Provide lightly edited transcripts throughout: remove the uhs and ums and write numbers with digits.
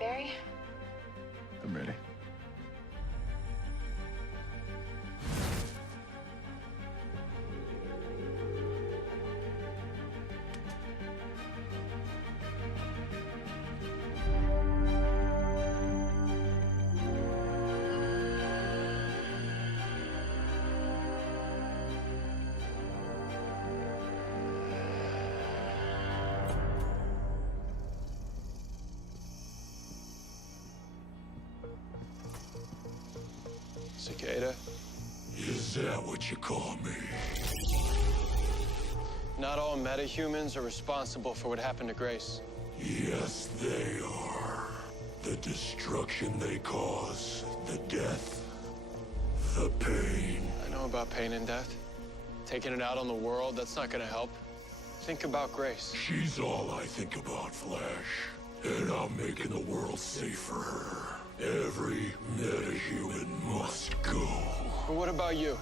Barry? I'm ready. Cicada? Is that what you call me? Not all metahumans are responsible for what happened to Grace. Yes, they are. The destruction they cause, the death, the pain. I know about pain and death. Taking it out on the world, that's not gonna help. Think about Grace. She's all I think about, Flash. And I'm making the world safe for her. Every metahuman must go. But what about you?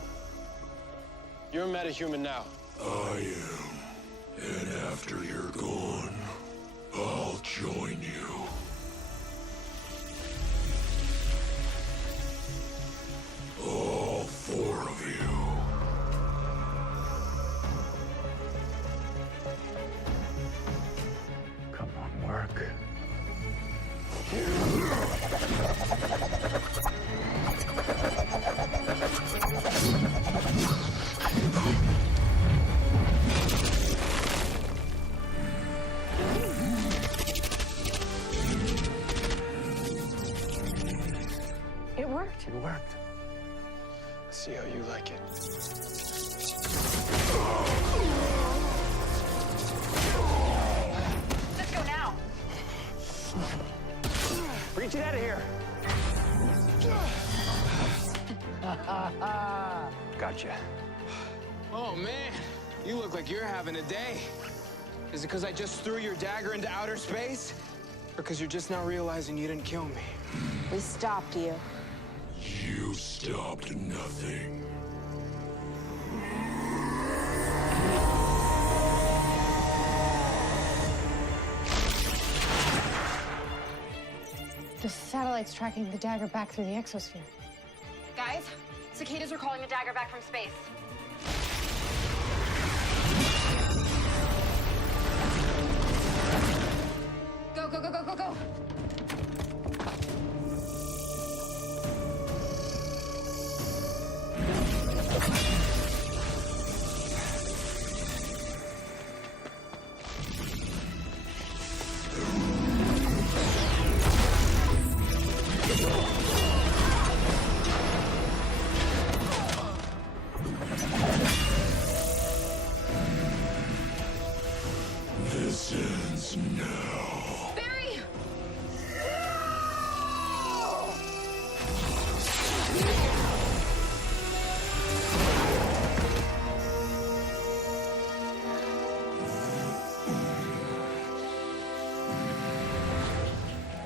You're a metahuman now. I am. And after you're gone, I'll join you. All four of you. Come on, work. It worked. It worked. Let's see how you like it. Let's go now. Reach it out of here. Gotcha. Oh, man. You look like you're having a day. Is it because I just threw your dagger into outer space? Or because you're just now realizing you didn't kill me? We stopped you. You stopped nothing. The satellite's tracking the dagger back through the exosphere. Guys, cicadas are calling the dagger back from space. Go, go, go, go, go, go! This ends now. Barry!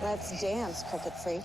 Let's dance, Cricket Freak.